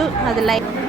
அது லைட்